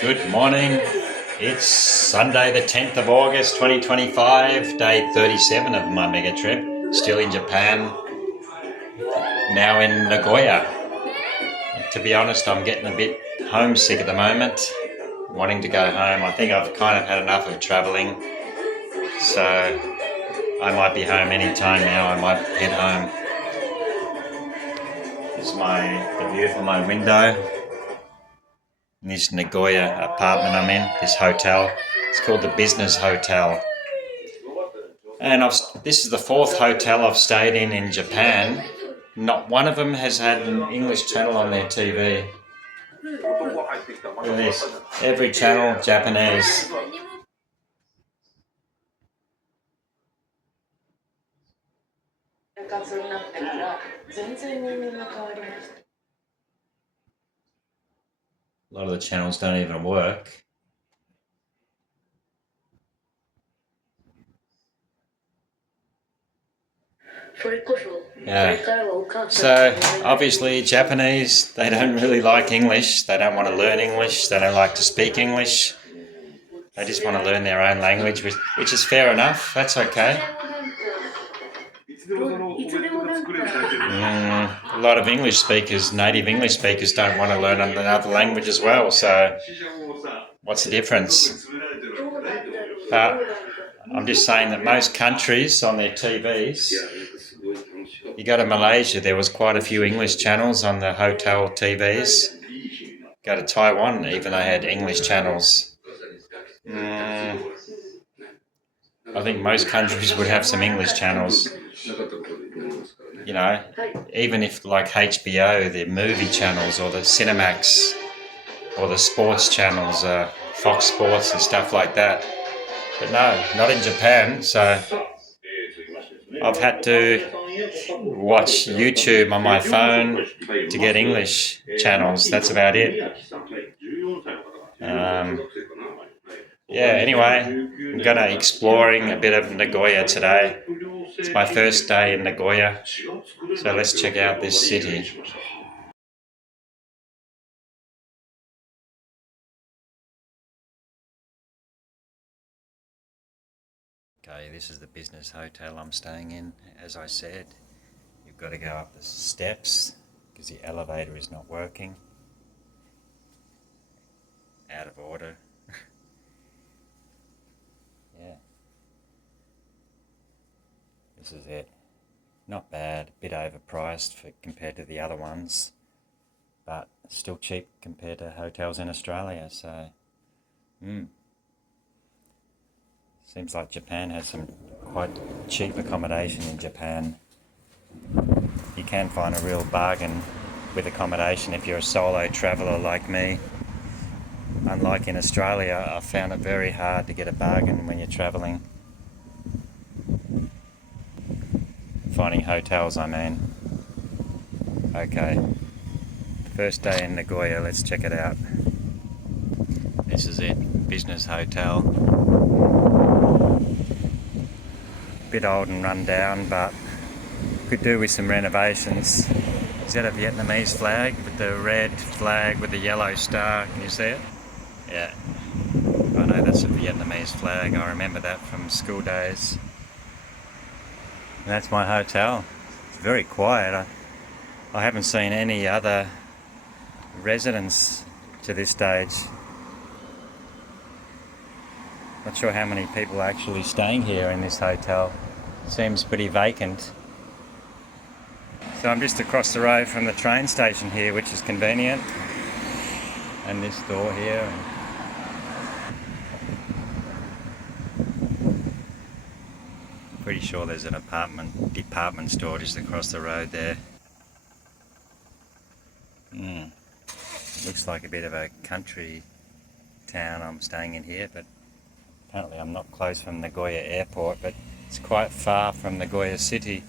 Good morning. It's Sunday the 10th of August 2025, day 37 of my Megatrip. Still in Japan, now in Nagoya. To be honest, I'm getting a bit homesick at the moment, wanting to go home. I think I've kind of had enough of travelling, so I might be home any time now. I might head home. This is the view from my window. In this Nagoya apartment I'm in, this hotel. It's called the Business Hotel. And this is the fourth hotel I've stayed in Japan. Not one of them has had an English channel on their TV. Look at this. Every channel, Japanese. A lot of the channels don't even work. Yeah. So obviously Japanese, they don't really like English. They don't want to learn English. They don't like to speak English. They just want to learn their own language, which is fair enough. That's okay. A lot of English speakers, native English speakers, don't want to learn another language as well. So what's the difference? But I'm just saying that most countries on their TVs, you go to Malaysia, there was quite a few English channels on the hotel TVs. Go to Taiwan, even they had English channels. I think most countries would have some English channels. You know, even if like HBO, the movie channels, or the Cinemax, or the sports channels, Fox Sports and stuff like that. But no, not in Japan, so I've had to watch YouTube on my phone to get English channels. That's about it. Anyway, I'm gonna exploring a bit of Nagoya today. It's my first day in Nagoya, so let's check out this city. Okay, this is the business hotel I'm staying in. As I said, you've got to go up the steps because the elevator is not working. Out of order. Yeah. This is it. Not bad, a bit overpriced compared to the other ones, but still cheap compared to hotels in Australia, so seems like Japan has some quite cheap accommodation in Japan. You can find a real bargain with accommodation if you're a solo traveller like me. Unlike in Australia, I found it very hard to get a bargain when you're travelling. Finding hotels, I mean. Okay, first day in Nagoya, let's check it out. This is it, business hotel. Bit old and run down, but could do with some renovations. Is that a Vietnamese flag with the red flag with the yellow star? Can you see it? Yeah. I know that's a Vietnamese flag. I remember that from school days. And that's my hotel. It's very quiet. I haven't seen any other residents to this stage. Not sure how many people are actually staying here in this hotel. Seems pretty vacant. So I'm just across the road from the train station here, which is convenient. And this door here. Pretty sure there's an department store just across the road there. Looks like a bit of a country town I'm staying in here, but apparently I'm not close from Nagoya airport, but it's quite far from Nagoya city.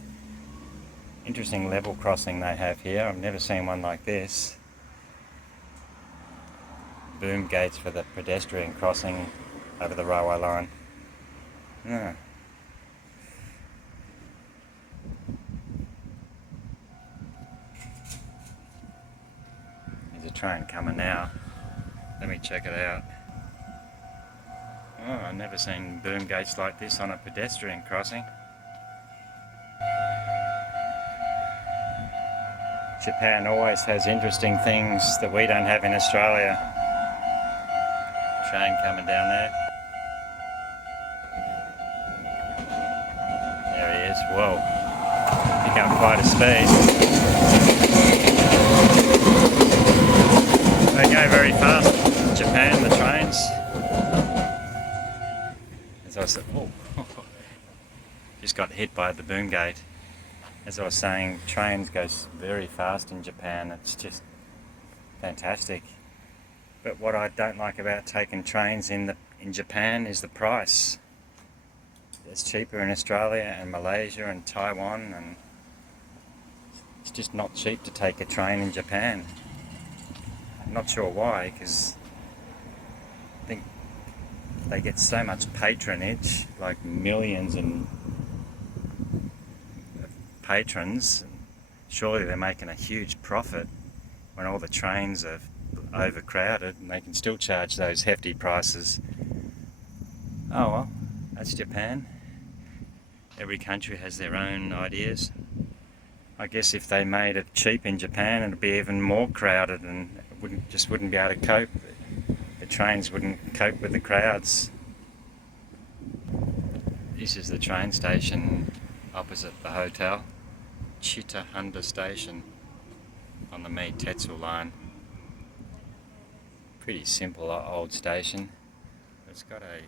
Interesting level crossing they have here. I've never seen one like this. Boom gates for the pedestrian crossing over the railway line. Yeah. There's a train coming now. Let me check it out. Oh, I've never seen boom gates like this on a pedestrian crossing. Japan always has interesting things that we don't have in Australia. Train coming down there. There he is. Whoa. Pick up quite a speed. They go very fast in Japan, the trains. As I said, oh, just got hit by the boom gate. As I was saying, trains go very fast in Japan. It's just fantastic. But what I don't like about taking trains in Japan is the price. It's cheaper in Australia and Malaysia and Taiwan, and it's just not cheap to take a train in Japan. I'm not sure why, because I think they get so much patronage, like millions and patrons. Surely they're making a huge profit when all the trains are overcrowded, and they can still charge those hefty prices. Oh well, that's Japan. Every country has their own ideas. I guess if they made it cheap in Japan, it'd be even more crowded, and it wouldn't be able to cope. The trains wouldn't cope with the crowds. This is the train station opposite the hotel, Chitahunda Station, on the Meitetsu line. Pretty simple old station. It's got a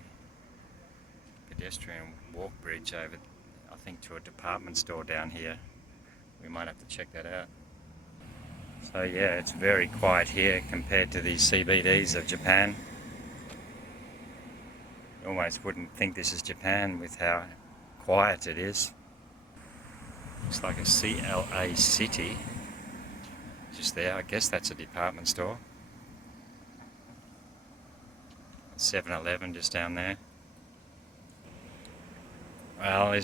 pedestrian walk bridge over, I think, to a department store down here. We might have to check that out. So yeah, it's very quiet here compared to the CBDs of Japan. You almost wouldn't think this is Japan with how quiet it is. Looks like a CLA City just there. I guess that's a department store. 7-Eleven just down there. Well, you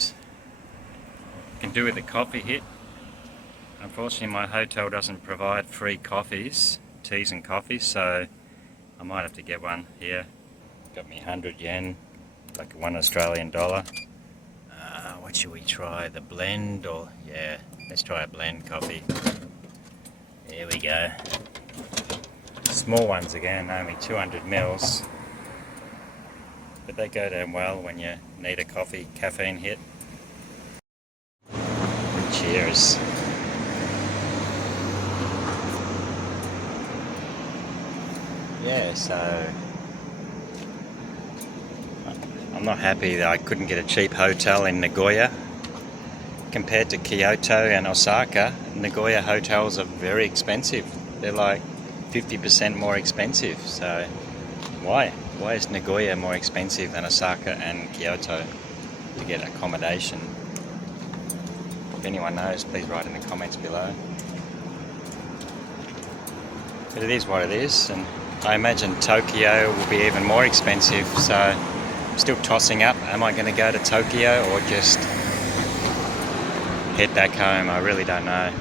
can do with the coffee hit. Unfortunately, my hotel doesn't provide free coffees, teas and coffees, so I might have to get one here. Got me 100 yen, like $1 Australian. What should we try? The blend, or yeah, let's try a blend coffee. There we go. Small ones again, only 200 mils. But they go down well when you need a caffeine hit. Cheers. Yeah, so I'm not happy that I couldn't get a cheap hotel in Nagoya. Compared to Kyoto and Osaka, Nagoya hotels are very expensive. They're like 50% more expensive. So why? Why is Nagoya more expensive than Osaka and Kyoto to get accommodation? If anyone knows, please write in the comments below. But it is what it is, and I imagine Tokyo will be even more expensive, so I'm still tossing up. Am I going to go to Tokyo or just head back home? I really don't know.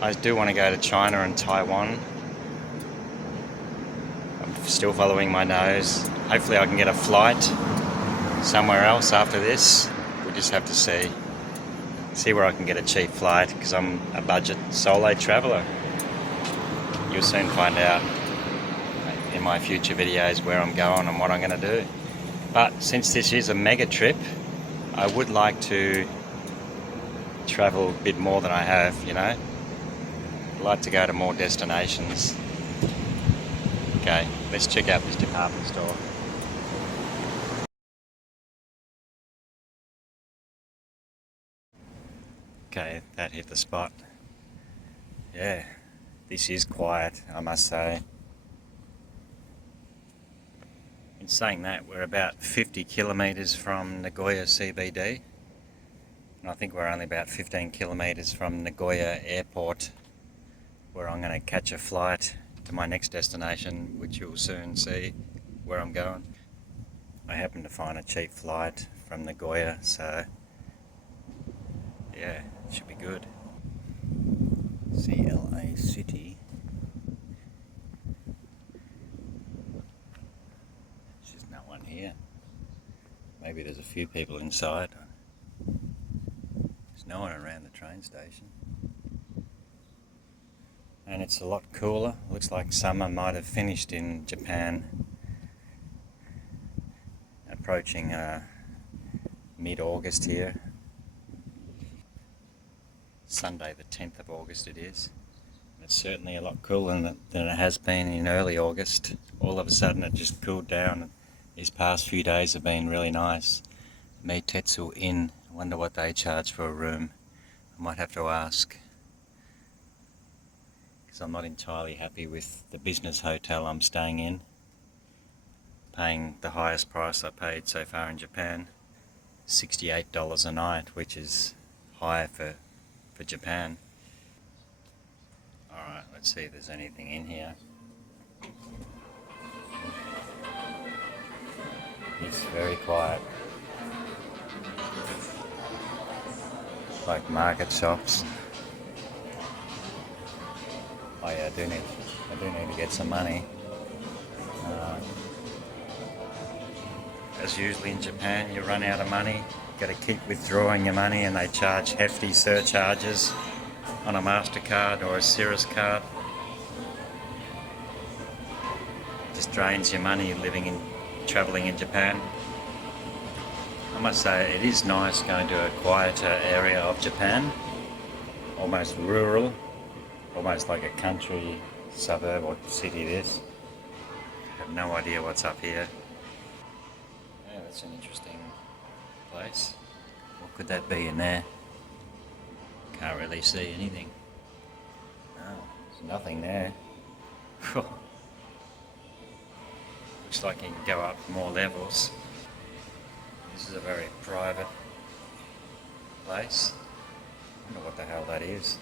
I do want to go to China and Taiwan. I'm still following my nose. Hopefully I can get a flight somewhere else after this. We'll just have to see where I can get a cheap flight, because I'm a budget solo traveller. You'll soon find out in my future videos where I'm going and what I'm going to do. But since this is a mega trip, I would like to travel a bit more than I have, you know. I'd like to go to more destinations. Okay, let's check out this department store. Okay, that hit the spot. Yeah, this is quiet, I must say. In saying that, we're about 50 kilometres from Nagoya CBD. And I think we're only about 15 kilometres from Nagoya Airport, where I'm going to catch a flight to my next destination, which you'll soon see where I'm going. I happened to find a cheap flight from Nagoya, so yeah, it should be good. CLA City. There's just no one here. Maybe there's a few people inside. There's no one around the train station. And it's a lot cooler. Looks like summer might have finished in Japan. Approaching mid-August here. Sunday the 10th of August it is. It's certainly a lot cooler than it has been in early August. All of a sudden it just cooled down. These past few days have been really nice. Meitetsu Inn, I wonder what they charge for a room. I might have to ask, because I'm not entirely happy with the business hotel I'm staying in. Paying the highest price I paid so far in Japan, $68 a night, which is high for Japan. Alright, let's see if there's anything in here. It's very quiet. Like market shops. Oh yeah, I do need to get some money. As usually in Japan, you run out of money. You got to keep withdrawing your money, and they charge hefty surcharges on a MasterCard or a Cirrus card. Just drains your money travelling in Japan. I must say it is nice going to a quieter area of Japan, almost rural, almost like a country suburb or city. This. I have no idea what's up here. Yeah, that's an interesting place. What could that be in there? Can't really see anything. No, there's nothing there. Looks like you can go up more levels. This is a very private place. I wonder what the hell that is.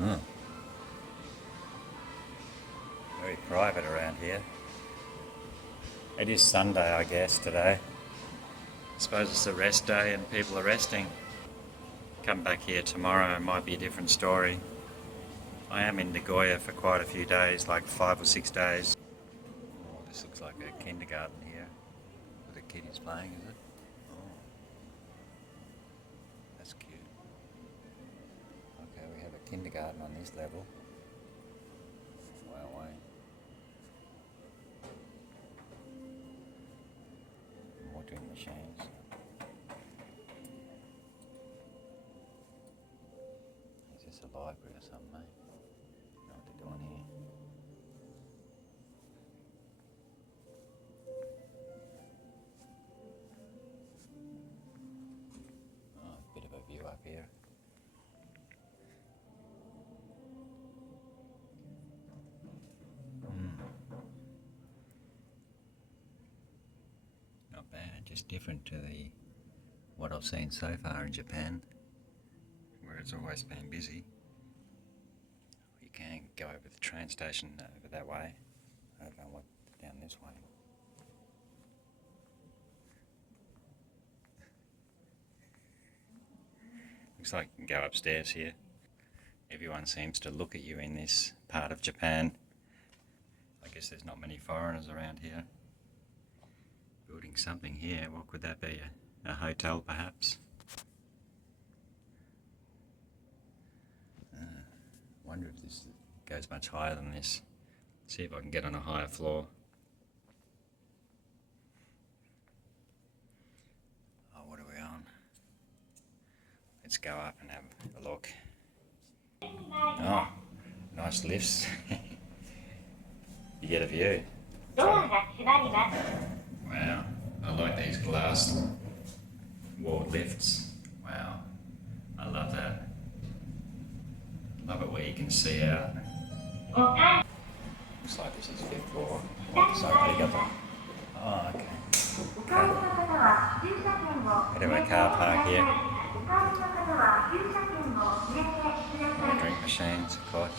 Oh. Very private around here. It is Sunday, I guess, today. I suppose it's a rest day and people are resting. Come back here tomorrow, it might be a different story. I am in Nagoya for quite a few days, like 5 or 6 days. Oh, this looks like a kindergarten here. Where the kid is playing, is it? Oh. That's cute. Okay, we have a kindergarten on this level. Wow, wow. Watering machines. Is this a library or something, mate? Know what they're doing here. Oh, a bit of a view up here. Not bad, just different to what I've seen so far in Japan, where it's always been busy. You can go over the train station over that way. I don't know what down this way. Looks like you can go upstairs here. Everyone seems to look at you in this part of Japan. I guess there's not many foreigners around here. Building something here, what could that be? A hotel perhaps? Wonder if this goes much higher than this. See if I can get on a higher floor. Oh, what are we on? Let's go up and have a look. Oh, nice lifts. You get a view. Wow, I like these glass wall lifts. Wow, I love that. Love it where you can see out. Looks like this is 5th floor. Somebody got them. Oh, okay. Bit of a car park here. Drink machines, of course.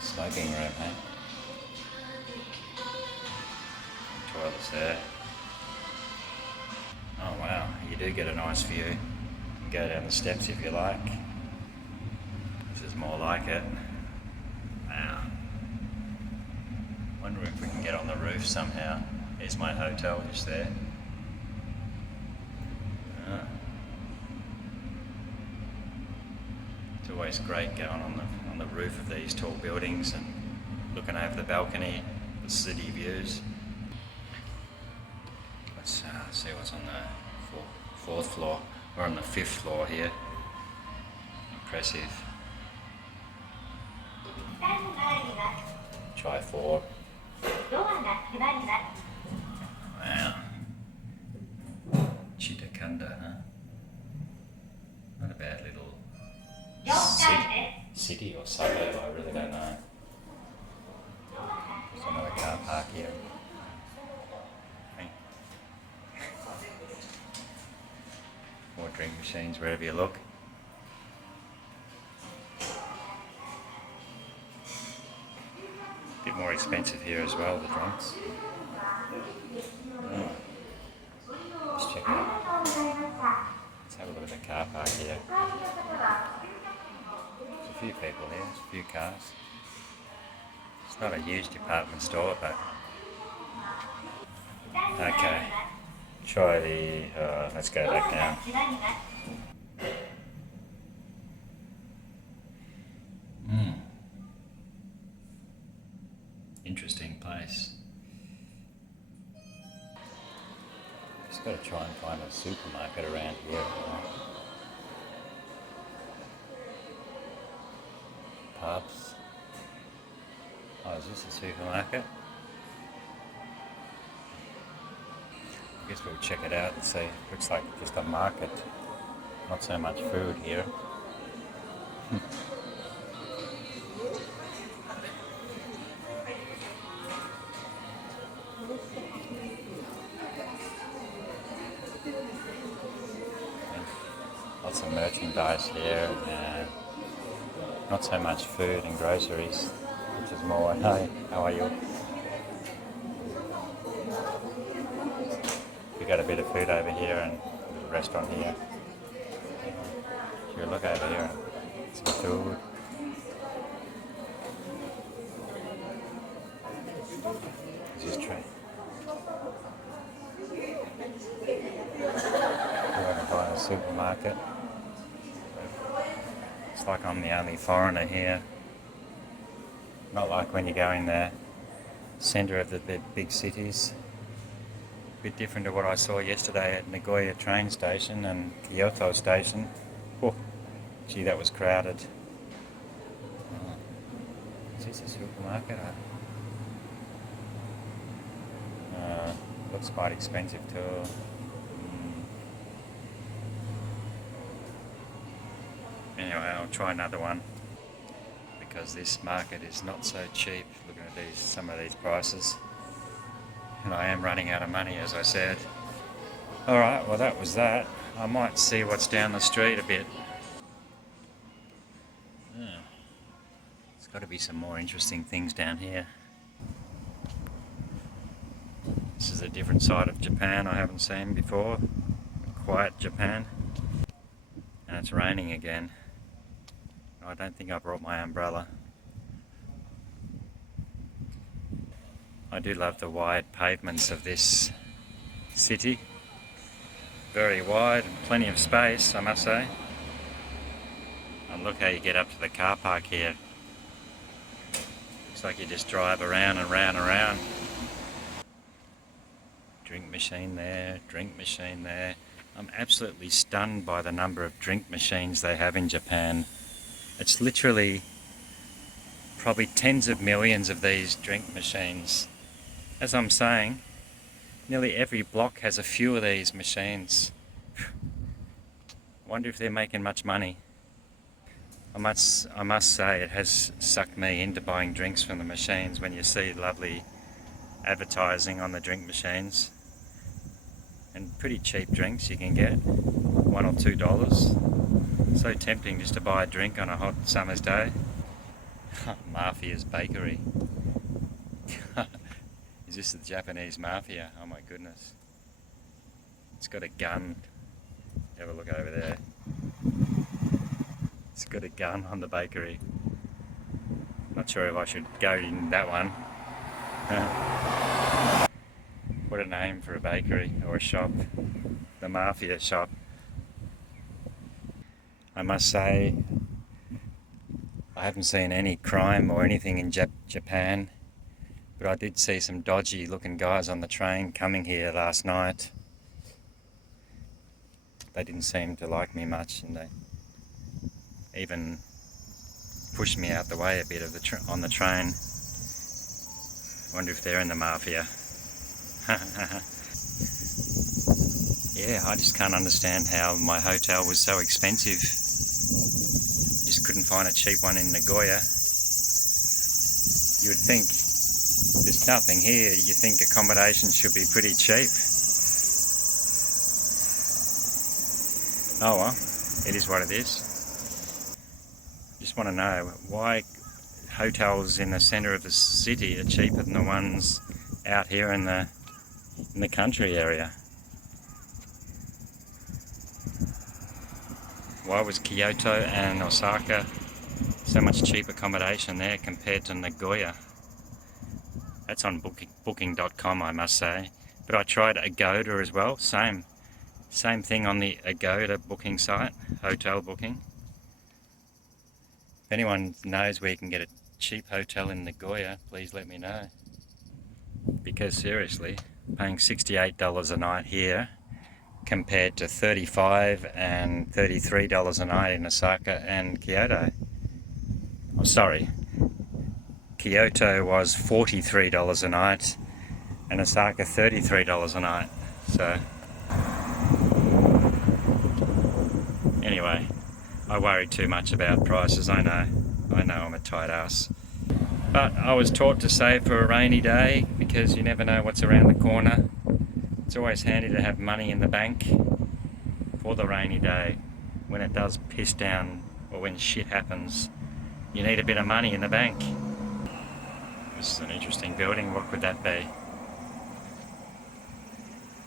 Smoking room, eh? Toilets there. Oh wow, you do get a nice view. You can go down the steps if you like. This is more like it. Wow. roof somehow. Here's my hotel just there. Ah. It's always great going on the roof of these tall buildings and looking over the balcony, the city views. Let's see what's on the fourth floor. We're on the 5th floor here. Impressive. Try 4. Wow. Chitakanda, huh? Not a bad little city or suburb, I really don't know. There's another car park here. Hey. More drink machines wherever you look. Bit more expensive here as well, the drinks. Oh. Let's check it out. Let's have a look at the car park here. There's a few people here, there's a few cars. It's not a huge department store, but okay. Try the. Let's go back now. Interesting place. Just got to try and find a supermarket around here. Pubs. Oh, is this a supermarket? I guess we'll check it out and see. Looks like just a market. Not so much food here. Lots of merchandise here, and not so much food and groceries, which is more. Hi, how are you? We got a bit of food over here and a little restaurant here. Sure, look over here, some food. Just try. We're going to buy a supermarket. It's like I'm the only foreigner here. Not like when you go in the centre of the big cities. A bit different to what I saw yesterday at Nagoya train station and Kyoto station. Oh, gee, that was crowded. Oh. Is this a supermarket? Looks quite expensive too. Anyway, I'll try another one because this market is not so cheap. Looking at some of these prices, and I am running out of money, as I said. Alright, well that was that. I might see what's down the street a bit. Yeah. There's got to be some more interesting things down here. This is a different side of Japan I haven't seen before. Quiet Japan. And it's raining again. I don't think I brought my umbrella. I do love the wide pavements of this city. Very wide and plenty of space, I must say. And look how you get up to the car park here. Looks like you just drive around and round and round. Drink machine there, drink machine there. I'm absolutely stunned by the number of drink machines they have in Japan. It's literally probably tens of millions of these drink machines. As I'm saying, nearly every block has a few of these machines. I wonder if they're making much money. I must say it has sucked me into buying drinks from the machines when you see lovely advertising on the drink machines. And pretty cheap drinks you can get, $1 or $2. So tempting just to buy a drink on a hot summer's day. Mafia's bakery. Is this the Japanese mafia? Oh my goodness. It's got a gun. Have a look over there. It's got a gun on the bakery. Not sure if I should go in that one. What a name for a bakery or a shop. The Mafia shop. I must say, I haven't seen any crime or anything in Japan, but I did see some dodgy looking guys on the train coming here last night. They didn't seem to like me much, and they even pushed me out the way a bit of on the train. Wonder if they're in the Mafia. Yeah, I just can't understand how my hotel was so expensive. Just couldn't find a cheap one in Nagoya. You would think there's nothing here. You think accommodation should be pretty cheap. Oh well, it is what it is. Just want to know why hotels in the centre of the city are cheaper than the ones out here in the country area. Why was Kyoto and Osaka so much cheap accommodation there compared to Nagoya? That's on booking.com, I must say. But I tried Agoda as well. Same thing on the Agoda booking site, hotel booking. If anyone knows where you can get a cheap hotel in Nagoya, please let me know. Because seriously, paying $68 a night here compared to $35 and $33 a night in Osaka and Kyoto. Oh, sorry, Kyoto was $43 a night and Osaka $33 a night. So anyway, I worry too much about prices. I know I'm a tight ass. But I was taught to save for a rainy day because you never know what's around the corner. It's always handy to have money in the bank for the rainy day. When it does piss down or when shit happens, you need a bit of money in the bank. This is an interesting building. What could that be?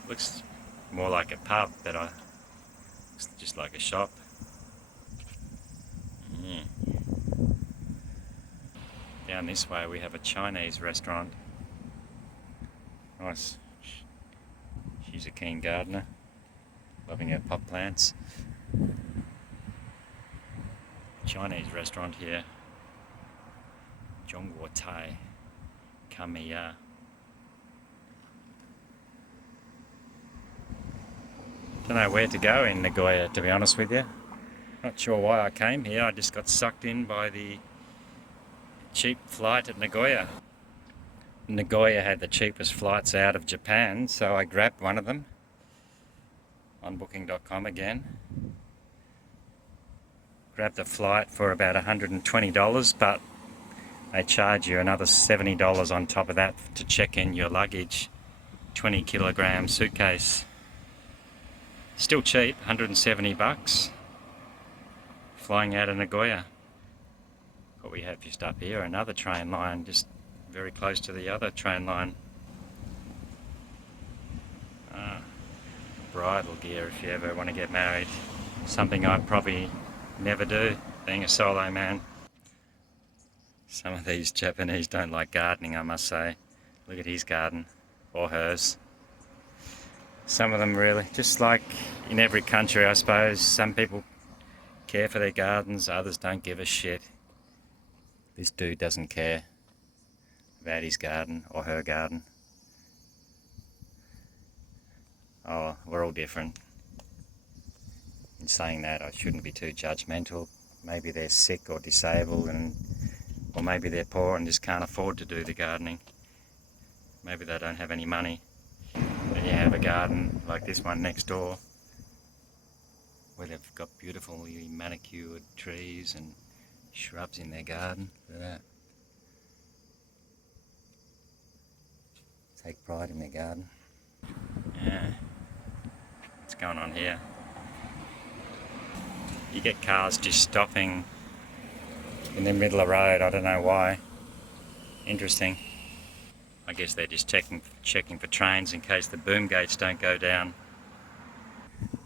Looks more like a pub, but it's just like a shop. Down this way we have a Chinese restaurant. Nice. She's a keen gardener, loving her pot plants. Chinese restaurant here. Zhongguo Tai. Kamiya. Don't know where to go in Nagoya, to be honest with you. Not sure why I came here. I just got sucked in by the cheap flight at Nagoya. Nagoya had the cheapest flights out of Japan, so I grabbed one of them on booking.com again. Grabbed the flight for about $120, but they charge you another $70 on top of that to check in your luggage. 20 kilogram suitcase. Still cheap, $170. Flying out of Nagoya. What we have just up here, another train line, just very close to the other train line. Bridal gear if you ever want to get married. Something I'd probably never do, being a solo man. Some of these Japanese don't like gardening, I must say. Look at his garden, or hers. Some of them really, just like in every country I suppose, some people care for their gardens, others don't give a shit. This dude doesn't care about his garden or her garden. Oh, we're all different. In saying that, I shouldn't be too judgmental. Maybe they're sick or disabled, or maybe they're poor and just can't afford to do the gardening. Maybe they don't have any money. And you have a garden like this one next door, where they've got beautifully manicured trees and shrubs in their garden. Look at that. Take pride in their garden. Yeah. What's going on here? You get cars just stopping in the middle of the road. I don't know why. Interesting. I guess they're just checking for trains in case the boom gates don't go down.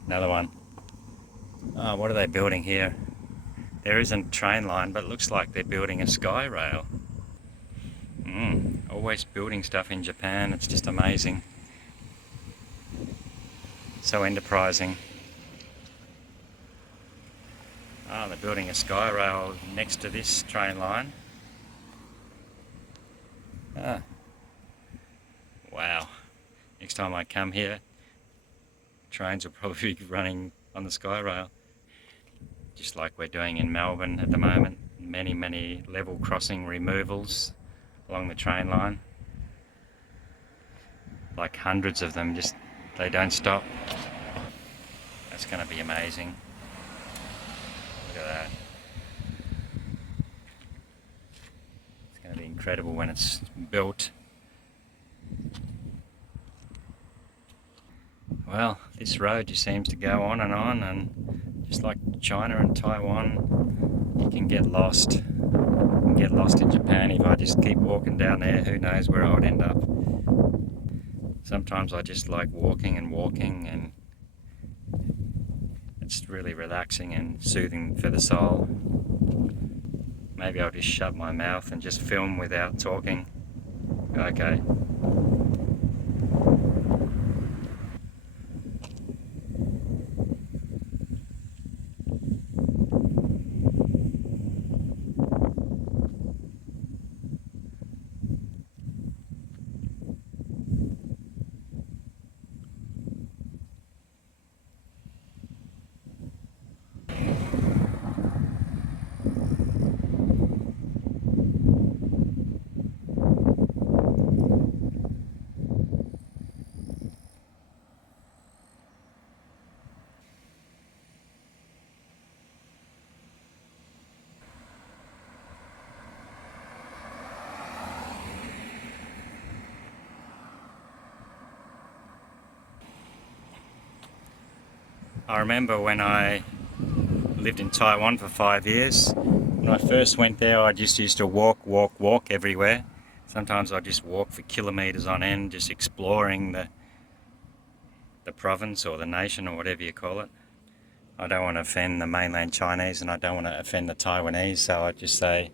Another one. Oh, what are they building here? There isn't a train line, but it looks like they're building a sky rail. Always building stuff in Japan, it's just amazing. So enterprising. Oh, they're building a sky rail next to this train line. Ah, wow. Next time I come here, trains will probably be running on the sky rail. Just like we're doing in Melbourne at the moment. Many level crossing removals along the train line. Like hundreds of them, just they don't stop. That's going to be amazing. Look at that. It's going to be incredible when it's built. Well, this road just seems to go on, and just like China and Taiwan, you can get lost. You can get lost in Japan if I just keep walking down there. Who knows where I would end up. Sometimes I just like walking, and it's really relaxing and soothing for the soul. Maybe I'll just shut my mouth and just film without talking. Okay. I remember when I lived in Taiwan for 5 years. When I first went there, I just used to walk everywhere. Sometimes I just walk for kilometers on end, just exploring the province or the nation or whatever you call it. I don't want to offend the mainland Chinese, and I don't want to offend the Taiwanese, so I just say,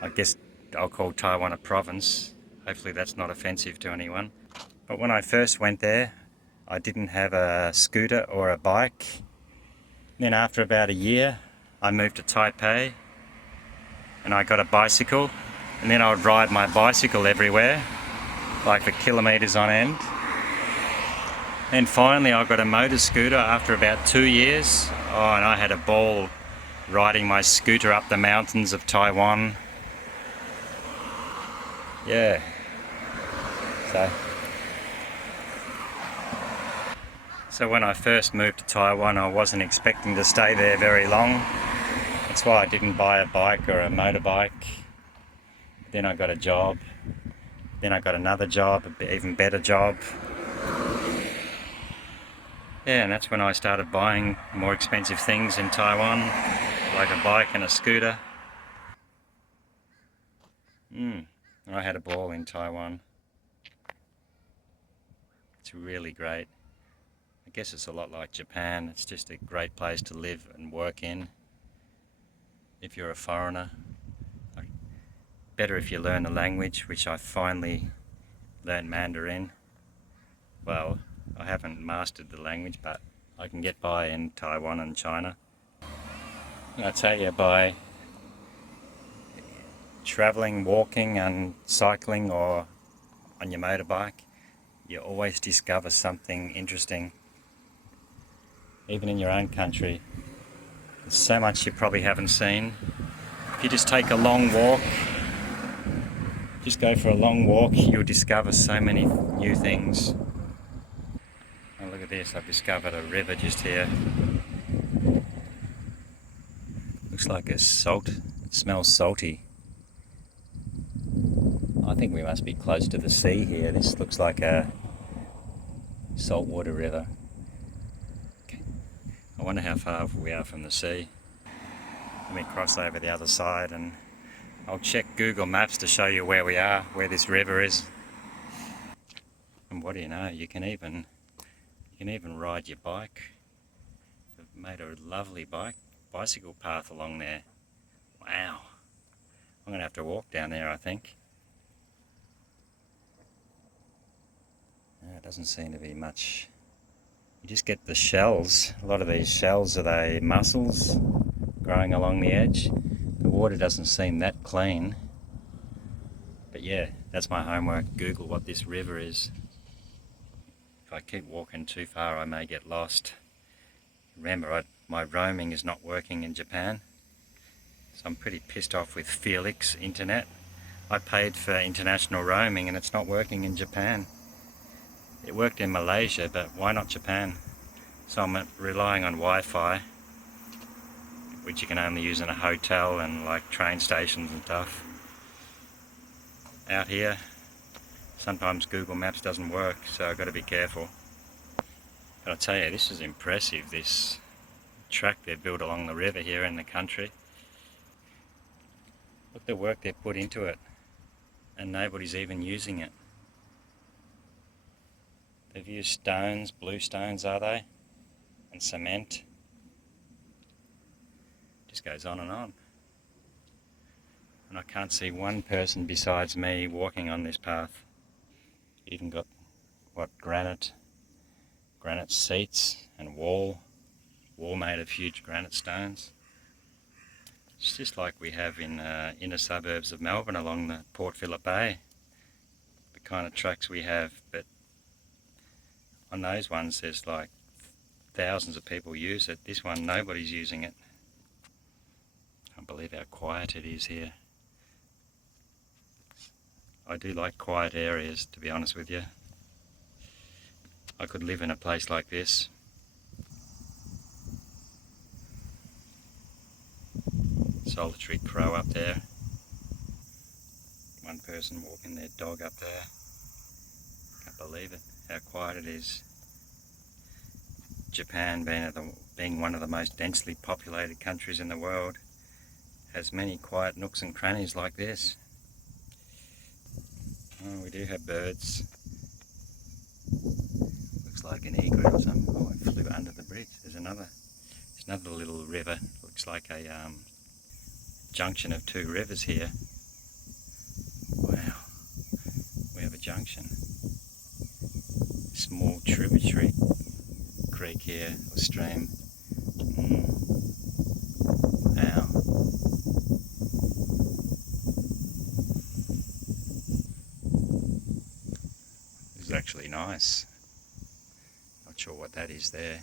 I guess I'll call Taiwan a province. Hopefully that's not offensive to anyone. But when I first went there, I didn't have a scooter or a bike. Then after about a year, I moved to Taipei and I got a bicycle, and then I would ride my bicycle everywhere, like for kilometers on end. Then finally I got a motor scooter after about 2 years. Oh, and I had a ball riding my scooter up the mountains of Taiwan. Yeah. So when I first moved to Taiwan, I wasn't expecting to stay there very long. That's why I didn't buy a bike or a motorbike. Then I got a job. Then I got another job, an even better job. Yeah, and that's when I started buying more expensive things in Taiwan, like a bike and a scooter. I had a ball in Taiwan. It's really great. I guess it's a lot like Japan. It's just a great place to live and work in if you're a foreigner. Better if you learn the language, which I finally learned Mandarin. Well, I haven't mastered the language, but I can get by in Taiwan and China. And I tell you, by traveling, walking and cycling or on your motorbike, you always discover something interesting. Even in your own country, there's so much you probably haven't seen. If you just take a long walk, just go for a long walk, you'll discover so many new things. Oh, look at this, I've discovered a river just here. Looks like a salt, it smells salty. I think we must be close to the sea here. This looks like a saltwater river. Okay. I wonder how far we are from the sea. Let me cross over the other side and I'll check Google Maps to show you where we are, where this river is. And what do you know, you can even ride your bike. They've made a lovely bicycle path along there. Wow. I'm gonna have to walk down there, I think. doesn't seem to be much. You just get the shells. A lot of these shells are they mussels growing along the edge. The water doesn't seem that clean. But yeah, that's my homework. Google what this river is. If I keep walking too far, I may get lost. Remember, my roaming is not working in Japan. So I'm pretty pissed off with Felix Internet. I paid for international roaming and it's not working in Japan. It worked in Malaysia, but why not Japan? So I'm relying on Wi-Fi, which you can only use in a hotel and like train stations and stuff. Out here, sometimes Google Maps doesn't work, so I've got to be careful. But I'll tell you, this is impressive, this track they've built along the river here in the country. Look the work they've put into it, and nobody's even using it. They've used stones, blue stones are they, and cement. Just goes on. And I can't see one person besides me walking on this path. Even got, what, granite seats and wall made of huge granite stones. It's just like we have in inner suburbs of Melbourne along the Port Phillip Bay. The kind of trucks we have, but on those ones there's like thousands of people use it. This one, nobody's using it. I can't believe how quiet it is here. I do like quiet areas, to be honest with you. I could live in a place like this. Solitary crow up there. One person walking their dog up there. Can't believe it, how quiet it is. Japan, being one of the most densely populated countries in the world, has many quiet nooks and crannies like this. Oh, we do have birds. Looks like an egret or something. Oh, it flew under the bridge. There's another little river. Looks like a junction of two rivers here. Wow, we have a junction. Small tributary creek here, or stream. Wow. This is actually nice. Not sure what that is there.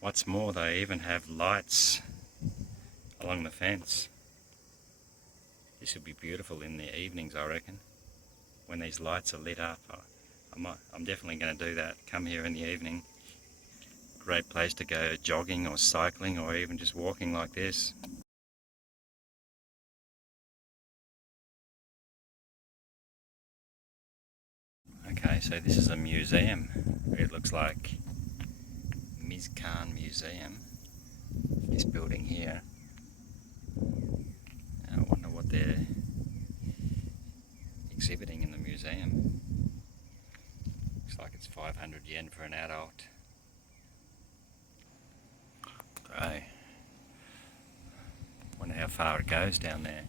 What's more, they even have lights along the fence. This would be beautiful in the evenings, I reckon, when these lights are lit up. I'm definitely going to do that. Come here in the evening. Great place to go jogging or cycling or even just walking like this. Okay, so this is a museum. It looks like Mizkan Museum. This building here. I wonder what they're exhibiting in the museum. Looks like it's 500 yen for an adult. Great. Wonder how far it goes down there.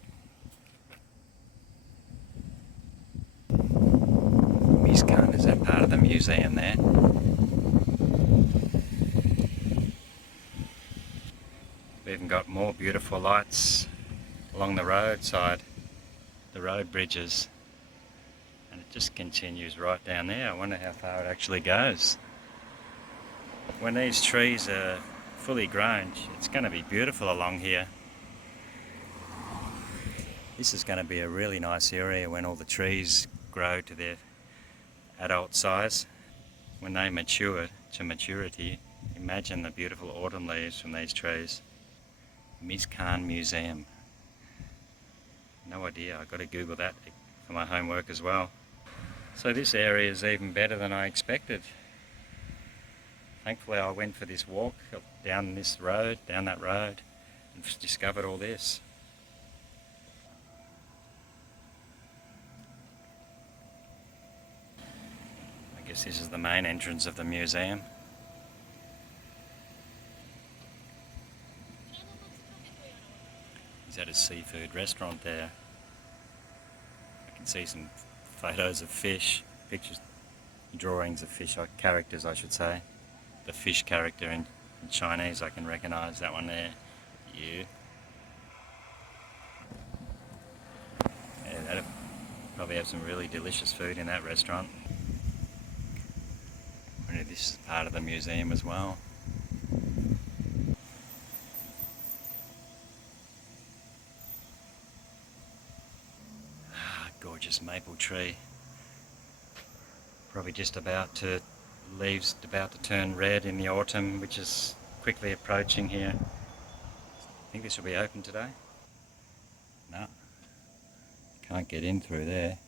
Mizkan, is that part of the museum there? We've even got more beautiful lights along the roadside, the road bridges, and it just continues right down there. I wonder how far it actually goes. When these trees are fully grown, it's going to be beautiful along here. This is going to be a really nice area when all the trees grow to their adult size. When they mature to maturity, imagine the beautiful autumn leaves from these trees. Mizkan Museum. No idea, I've got to Google that for my homework as well. So this area is even better than I expected. Thankfully I went for this walk down this road, down that road, and discovered all this. I guess this is the main entrance of the museum. He's at a seafood restaurant there. I can see some photos of fish. pictures, drawings of fish, or characters I should say. The fish character in Chinese I can recognise, that one there. You. Yeah, that'll probably have some really delicious food in that restaurant. This is part of the museum as well. Gorgeous maple tree. Probably just about to, leaves about to turn red in the autumn, which is quickly approaching here. I think this will be open today. No, can't get in through there.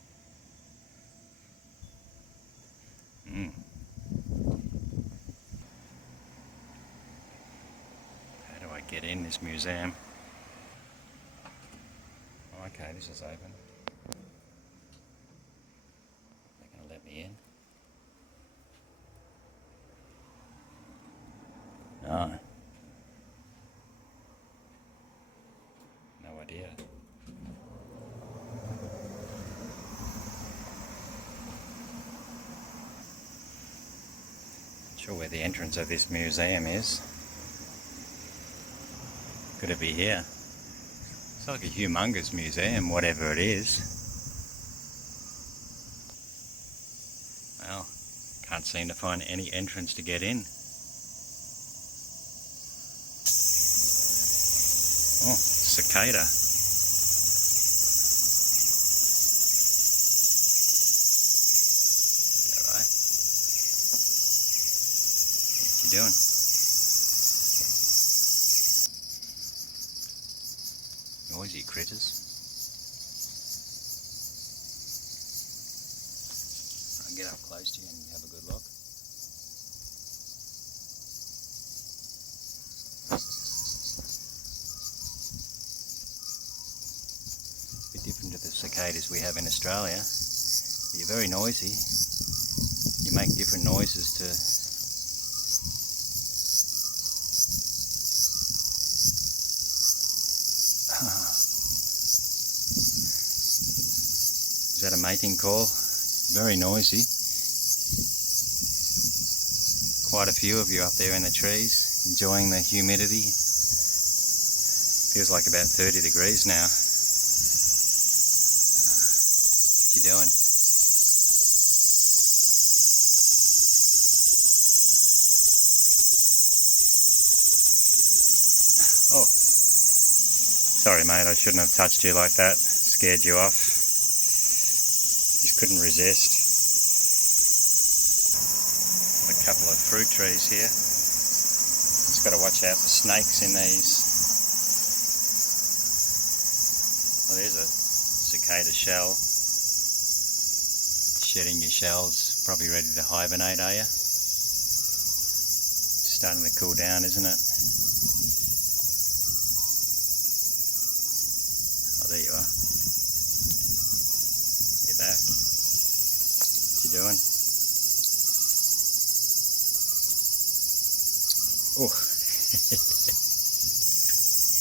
How do I get in this museum? Oh, okay, this is open. They're going to let me in. No. No idea. Not sure where the entrance of this museum is. Could it be here? It's like a humongous museum, whatever it is. Well, can't seem to find any entrance to get in. Oh, cicada. Alright. What you doing? Noisy critters. I'll get up close to you and have a good look. Bit different to the cicadas we have in Australia. You're very noisy. You make different noises to Is that a mating call? Very noisy. Quite a few of you up there in the trees, enjoying the humidity. Feels like about 30 degrees now. What you doing? Oh, sorry mate, I shouldn't have touched you like that. Scared you off. Just couldn't resist. A couple of fruit trees here. Just got to watch out for snakes in these. Well, there's a cicada shell. Shedding your shells, probably ready to hibernate, are you? It's starting to cool down, isn't it? Oh, there you are. You're back. What you doing? Oh,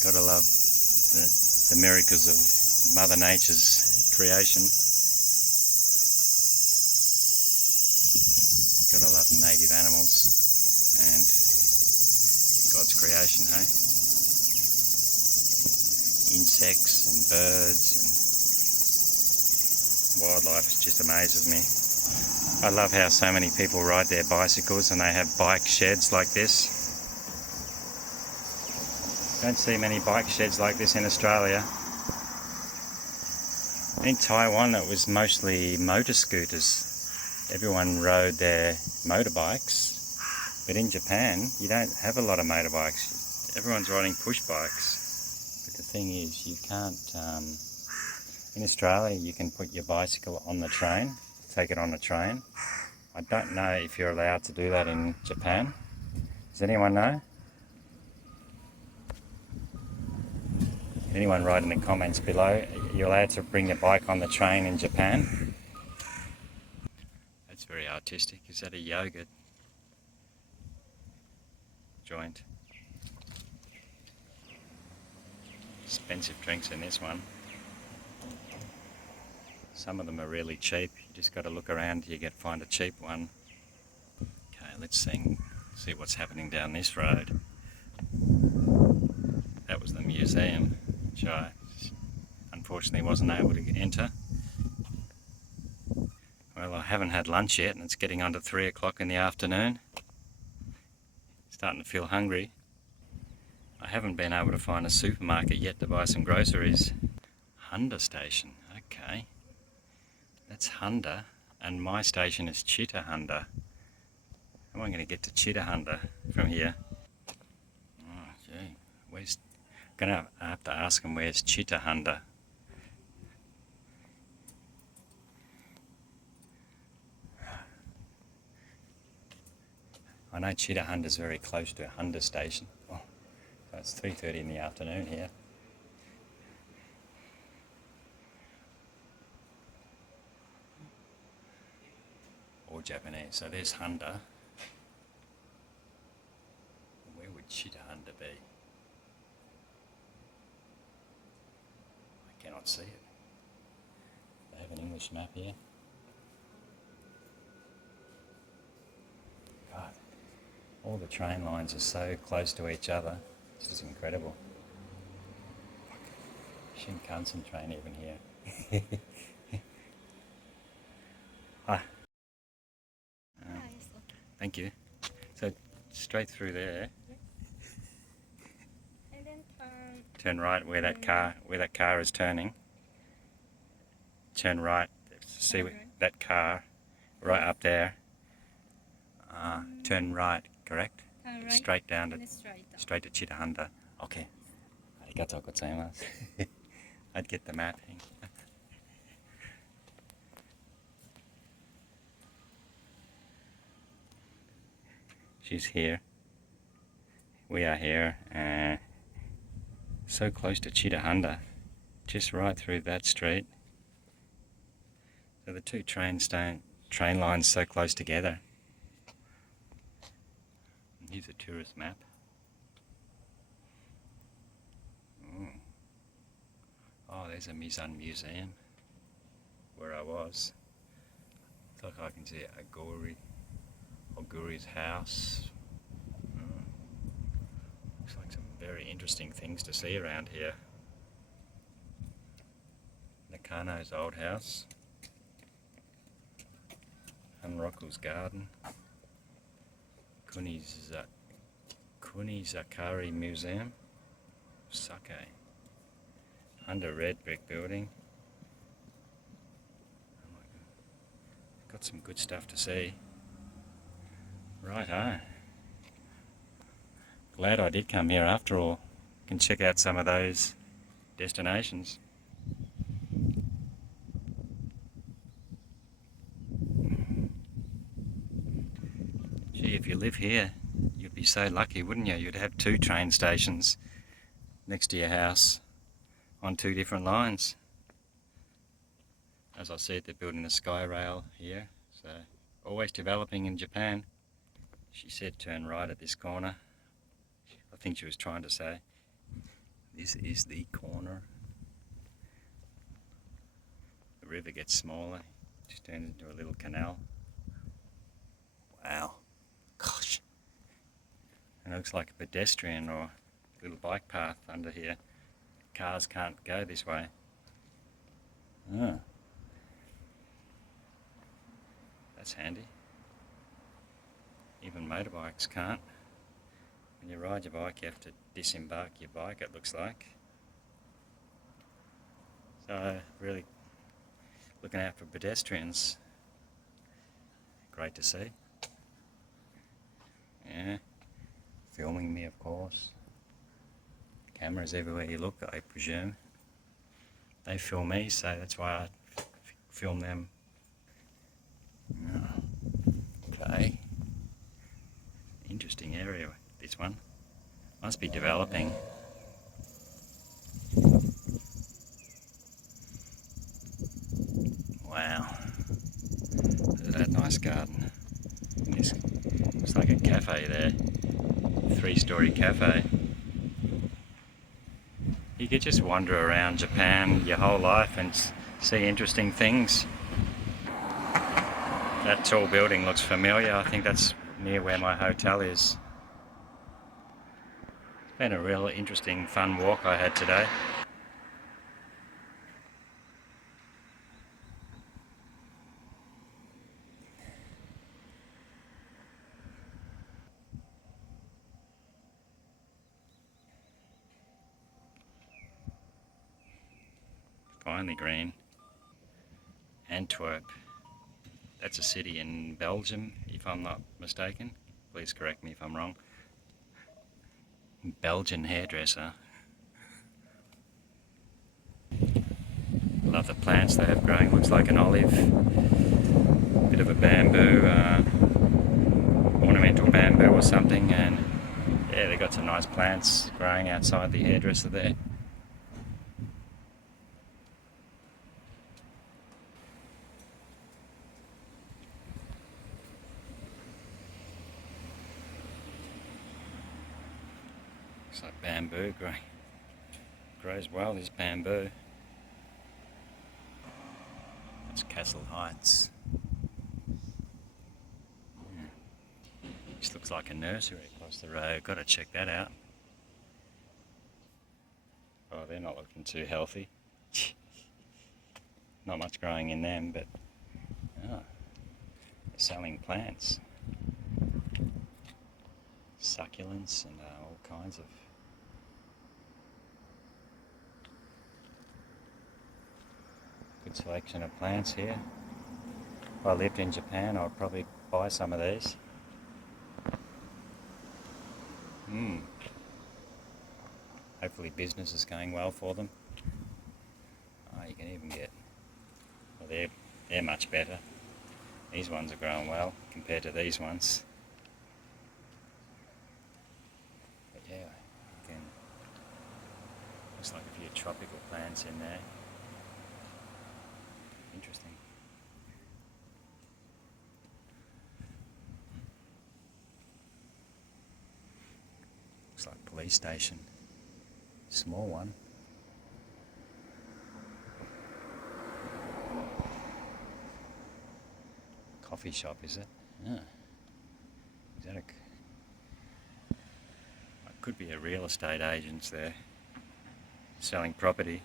gotta love the miracles of Mother Nature's creation. Gotta love native animals and God's creation, hey? Insects and birds and wildlife just amazes me. I love how so many people ride their bicycles and they have bike sheds like this. Don't see many bike sheds like this in Australia. In Taiwan it was mostly motor scooters. Everyone rode their motorbikes, but in Japan you don't have a lot of motorbikes. Everyone's riding push bikes. But the thing is, you can't, in Australia you can put your bicycle on the train, take it on a train. I don't know if you're allowed to do that in Japan. Does anyone know? Anyone write in the comments below, you're allowed to bring your bike on the train in Japan? That's very artistic. Is that a yogurt joint? Expensive drinks in this one. Some of them are really cheap. You just got to look around till you find a cheap one. Okay, let's see what's happening down this road. That was the museum, which I unfortunately wasn't able to enter. Well, I haven't had lunch yet and it's getting on to 3 o'clock in the afternoon. Starting to feel hungry. I haven't been able to find a supermarket yet to buy some groceries. Honda station, okay. That's Honda, and my station is Chittahunda. How am I going to get to Chittahunda from here? Oh, gee. I have to ask him where's Chittahunda. I know Chittahunda's very close to a Honda station. Oh, so it's 3:30 in the afternoon here. Or Japanese. So there's Honda. Where would Chittahunda be? I cannot see it. They have an English map here. God, all the train lines are so close to each other. This is incredible. Shinkansen train even here. Hi. Thank you. So straight through there. And then turn right where that car is turning. Turn right. See that car right up there. Turn right, correct? right. Straight down to And straight. straight to Chittahunda. Okay. Arigatou gozaimasu. I'd get the mapping. She's here. We are here. So close to Chittahunda. Just right through that street. So the two train lines so close together. Here's a tourist map. Oh, there's a Mizan museum where I was. Looks like I can see Oguri's house. Looks like some very interesting things to see around here. Nakano's old house. Hanroku's garden. Kunizakari Museum. Sake. Under red brick building. Oh my God. Got some good stuff to see. Righto. Glad I did come here after all. Can check out some of those destinations. Gee, if you live here, you'd be so lucky, wouldn't you? You'd have 2 train stations next to your house on 2 different lines. As I said, they're building a sky rail here, so always developing in Japan. She said turn right at this corner. I think she was trying to say this is the corner. The river gets smaller, just turns into a little canal. Wow. Gosh. And it looks like a pedestrian or a little bike path under here. Cars can't go this way. Oh. That's handy. Even motorbikes can't. When you ride your bike, you have to disembark your bike, it looks like. So, really looking out for pedestrians. Great to see. Yeah. Filming me, of course. Cameras everywhere you look, I presume. They film me, so that's why I film them. Okay. Interesting area, this one. Must be developing. Wow. Look at that nice garden. Looks like a cafe there. 3-story cafe. You could just wander around Japan your whole life and see interesting things. That tall building looks familiar. I think that's near where my hotel is. It's been a real interesting, fun walk I had today. Finally green. Antwerp. That's a city in Belgium, if I'm not mistaken. Please correct me if I'm wrong. Belgian hairdresser. Love the plants they have growing. Looks like an olive. Bit of a bamboo, ornamental bamboo or something. And yeah, they've got some nice plants growing outside the hairdresser there. Looks like bamboo grows well, this bamboo. That's Castle Heights. This looks like a nursery across the road. Got to check that out. Oh, they're not looking too healthy. Not much growing in them, but they're selling plants. Succulents and all kinds of good selection of plants here. If I lived in Japan, I'd probably buy some of these. Hopefully business is going well for them. Oh, you can even get, well, they're much better. These ones are growing well compared to these ones. But yeah, again, looks like a few tropical plants in there. Interesting. Looks like a police station. Small one. Coffee shop, is it? Yeah. Is that it could be a real estate agent there selling property.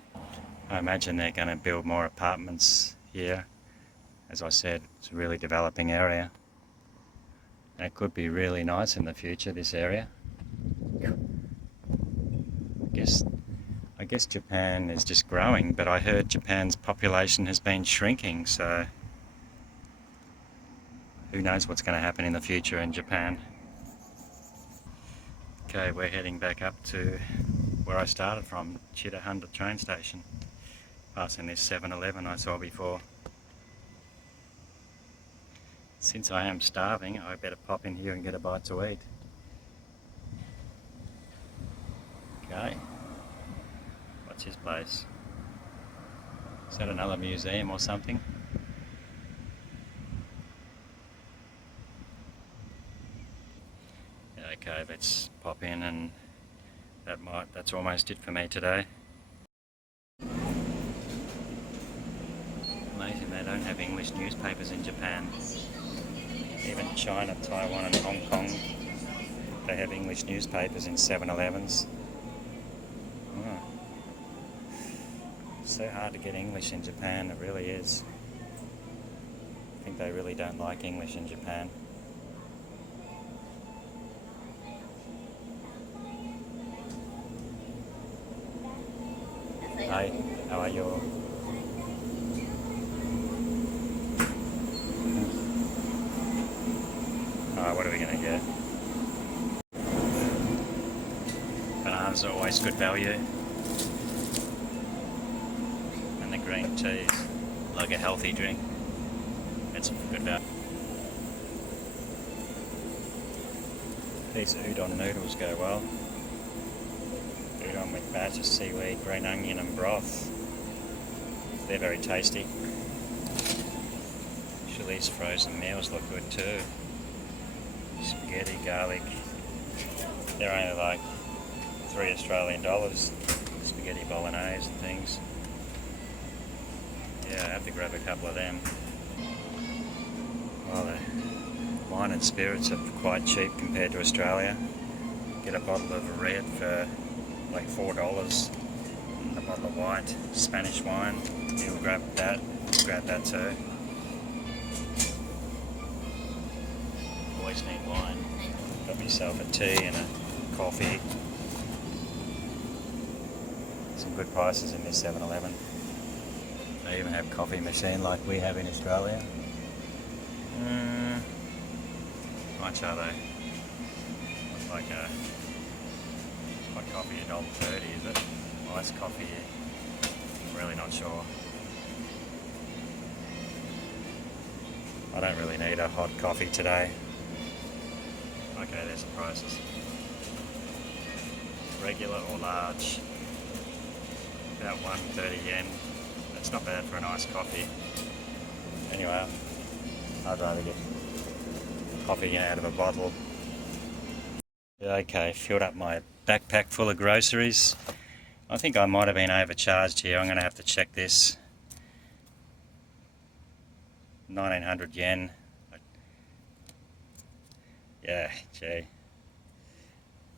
I imagine they're going to build more apartments here. As I said, it's a really developing area. And it could be really nice in the future, this area. I guess Japan is just growing, but I heard Japan's population has been shrinking, so who knows what's going to happen in the future in Japan. Okay, we're heading back up to where I started from, Chitahunda train station, passing this 7-Eleven I saw before. Since I am starving, I better pop in here and get a bite to eat. Okay. What's his place? Is that another museum or something? Okay, let's pop in, and that's almost it for me today. Amazing they don't have English newspapers in Japan. Even China, Taiwan and Hong Kong, they have English newspapers in 7-Elevens. So hard to get English in Japan, it really is. I think they really don't like English in Japan. Hi, how are you? Alright, what are we going to get? Bananas are always good value. Green teas, like a healthy drink. That's good value. These udon noodles go well. Udon with batch of seaweed, green onion and broth. They're very tasty. Chili's frozen meals look good too. Spaghetti, garlic. They're only like $3 Australian. Spaghetti bolognese and things. Yeah, I have to grab a couple of them. Well, the wine and spirits are quite cheap compared to Australia. Get a bottle of red for like $4. A bottle of white Spanish wine. You'll grab that. Grab that too. Always need wine. Got myself a tea and a coffee. Some good prices in this 7-Eleven. They even have coffee machine like we have in Australia. How much are they? Looks like a hot coffee $1.30, is it? Iced coffee, really not sure. I don't really need a hot coffee today. Okay, there's the prices. Regular or large, about 130 yen. That's not bad for an iced coffee. Anyway, I'd rather get coffee out of a bottle. Okay, filled up my backpack full of groceries. I think I might have been overcharged here. I'm going to have to check this. 1900 yen. Yeah, gee.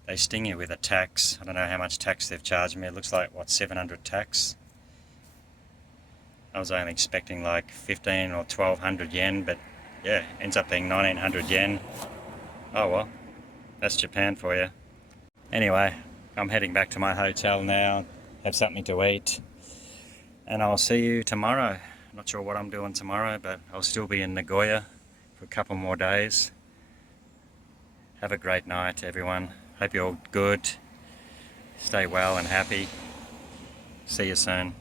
They sting you with a tax. I don't know how much tax they've charged me. It looks like, what, 700 tax? I was only expecting like 15 or 1200 yen, but yeah, ends up being 1900 yen. Oh well, that's Japan for you. Anyway, I'm heading back to my hotel now, have something to eat, and I'll see you tomorrow. Not sure what I'm doing tomorrow, but I'll still be in Nagoya for a couple more days. Have a great night, everyone. Hope you're all good. Stay well and happy. See you soon.